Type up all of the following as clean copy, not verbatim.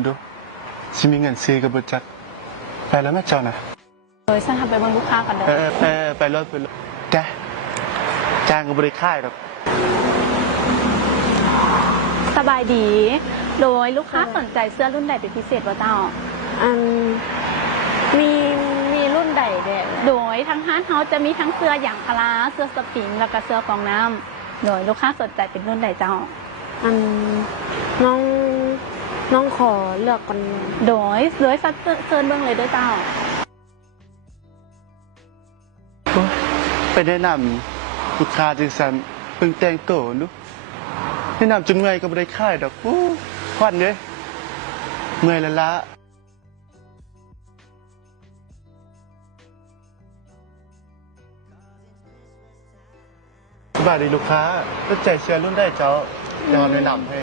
มันดูชิมีเงินซื้อกับบุจักไปแล้วแม่เจ้านะฉันทำไปบนลูกค้ากันเด้อไปรถจ้จ้างกับบริค่ายหรอกสบายดีโดยลูกค้าสนใจเสื้อรุ่นใดเป็นพิเศษป่ะเจ้ามีรุ่นใดเด็ดโดยทั้งห้านเขาจะมีทั้งเสื้ออย่างพลาเสื้อสปริงแล้วก็เสื้อฟองน้ำโดยลูกค้าสนใจเป็นรุ่นใดเจ้าน้องขอเลือกก่อนโดยเซิร์นเบื้องเลยด้วยเจ้าไปแนะนำลูกค้าจึงสันเพิ่งแต่งตัวนุแนะนำจนเมื่อยกับบริค่ายดอกควันเลยเมื่อยละสบายดีลูกค้าก็ใจเชื่อรุ่นได้เจ้าเดี๋ยวแนะนำให้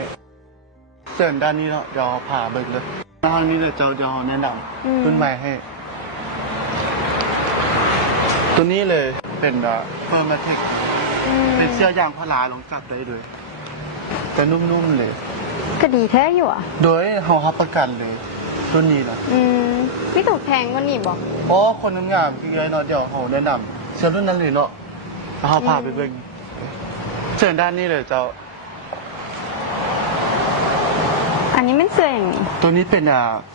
เส้นด้านนี้เนาะเดี๋ยวผ่าเบิกเลยด้านนี้เลยเจ้าเดี๋ยวแนะนำรุ่นใหม่ให้ตัวนี้เลยเป็นเฟอร์มาเทคเป็นเสื้อยางพาราลองจับได้เลยแต่นุ่มๆเลยก็ดีแท้อยู่อ่ะโดยเขารับประกันเลยรุ่นนี้นะไม่ถูกแพงกว่านี่บอกอ๋อคนงามๆพี่ไอ้เนาะเดี๋ยวเขาแนะนำเสื้อรุ่นนั้นเลยเนาะเขาพาไปเบิ่งเสื้อด้านนี้เลยเจ้าอันนี้มันเสื้ออย่างนี้ตัวนี้เป็น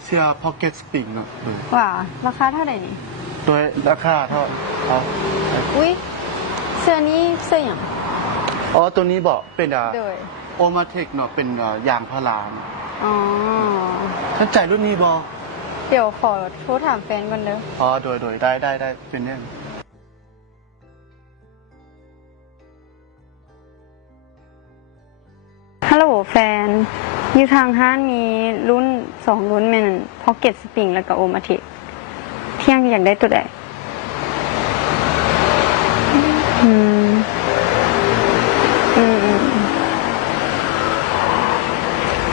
เสื้อพ็อกเก็ตสปริงเนาะว่าราคาเท่าไหร่นี่โดยราคาเท่าอุ้ยเสื้อนี้เสื้ออย่างอ๋อตัวนี้บอกเป็นโอมาเทคเนาะเป็นยางพาราอ๋อท่านจ่ายรุ่นนี้บอกเดี๋ยวขอโทรถามแฟนก่อนเด้ออ๋อโดยได้เป็นแน่ฮัลโหลแฟนอยู่ทางห้างมีรุ่น2รุ่นแม่นพ็อกเก็ตสปริงแล้วก็โอมาเทคเที่ยงอยากได้ตัวใด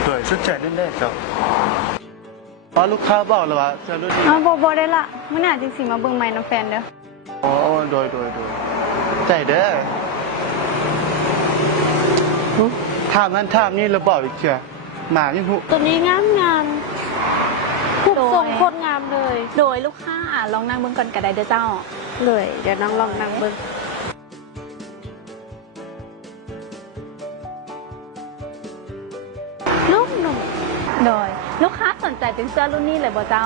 โดยชุดใจรุ่นแรกเจ้าอ๋อลูกค้าบอกเลยว่าเสื้อรุ่นนี้บอได้ละเมื่อหน้าจริงสิมาเบิ่งไม้น้ำแฟนเด้ออ๋อโดยใจเด้อถามนั้นถามนี่เราบอกอีกเชียหมายังหุตัวนี้งามผูกทรงโคตรงามเลยโดยลูกค้าลองนั่งเบิ่งก่อนก็ได้เด้อเจ้าเลยเดี๋ยวนั่งลองนั่งเบิ่งนุ่มโดยลูกค้าสนใจเป็นเสื้อรุ่นนี้เลยบ่เจ้า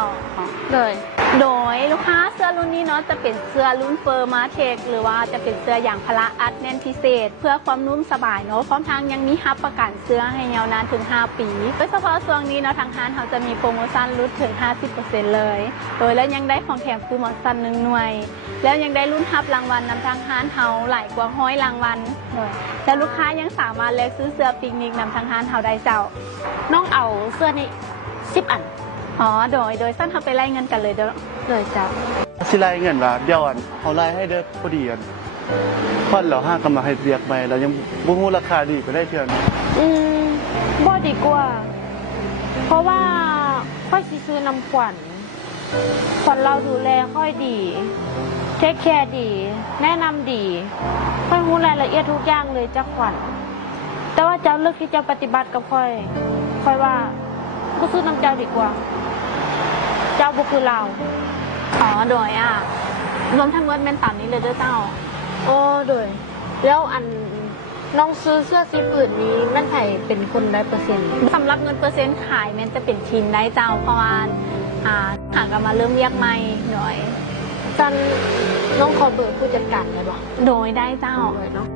เลยโดยลูกค้าเสื้อรุ่นนี้เนาะจะเป็นเสื้อรุ่นเฟอร์มาเทคหรือว่าจะเป็นเสื้ออย่างพละอัดแน่นพิเศษเพื่อความนุ่มสบายเนาะพร้อมทั้งยังมีรับประกันเสื้อให้ยาวนานถึง5ปีโดยเฉพาะช่วงนี้เนาะทางร้านเขาจะมีโปรโมชั่นลดถึง 50% เลยโดยแล้วยังได้ของแถมคือหมอนสั้น1 หน่วยแล้วยังได้รุ่นรับรางวัลนำทางร้านเขาหลายกว่า100 รางวัลแล้วลูกค้ายังสามารถเลือกซื้อเสื้อปิกนิกนำทางร้านเขาได้เจ้าน้องเอาเสื้อนี้10 อันอ๋อโดยสั้นเขาไปไล่เงินกันเลยเด้อเลยจ้าสิไล่เงินว่าเดี๋ยวเขาไล่ให้เด้อพอดีกันพอดเรา5กำลังให้เรียกไปเรายังบ่ฮู้ราคาดีไปได้เทื่อนบ่ดีกว่าเพราะว่าค่อยสิซื้อน้ำขวัญเราดูแลค่อยดีเทคแคร์ดีแนะนำดีค่อยรู้รายละเอียดทุกอย่างเลยจ้าขวัญแต่ว่าเจ้าเลือกที่จะปฏิบัติกับค่อยว่าก็ซื้อน้ำเจ้าดีกว่าเจ้าบุคือเราอ๋อโดยรวมทั้งหมดเป็นตามนี้เลยเด้อเจ้าอ๋อโดยแล้วน้องซื้อเสื้อสีอื่นนี้แม่นไผ่เป็นคนได้%สำหรับเงินเปอร์เซ็นต์ขายแม่นจะเป็นทีมได้เจ้าเพราะว่าหากันมาเริ่มเรียกไม่หน่อยจันน้องขอเบอร์ผู้จัดการได้บ่โดยได้เจ้าเนาะ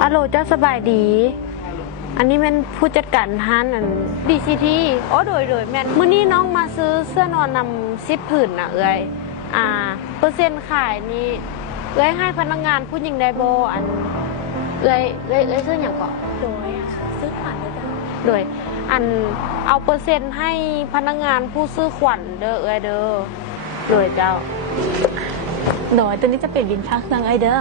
ฮัลโหลเจ้าสบายดีอันนี้เป็นผู้จัดการร้านBCTอ๋อโดยแม่มื้อนี้น้องมาซื้อเสื้อนอนนำ10 ผืนน่ะเอ้ยเปอร์เซ็นต์ขายนี่เอ้ยให้พนักงานผู้หญิงได้บ่เอ้ยซื้อหยังก่อนโดยซื้อขวัญเลยจ้าโดยเอาเปอร์เซ็นต์ให้พนักงานผู้ซื้อขวัญเด้อเอ้ยเด้อโดยเจ้าโดยตัวนี้จะเป็นบินค่าเครื่องเอ้ยเด้อ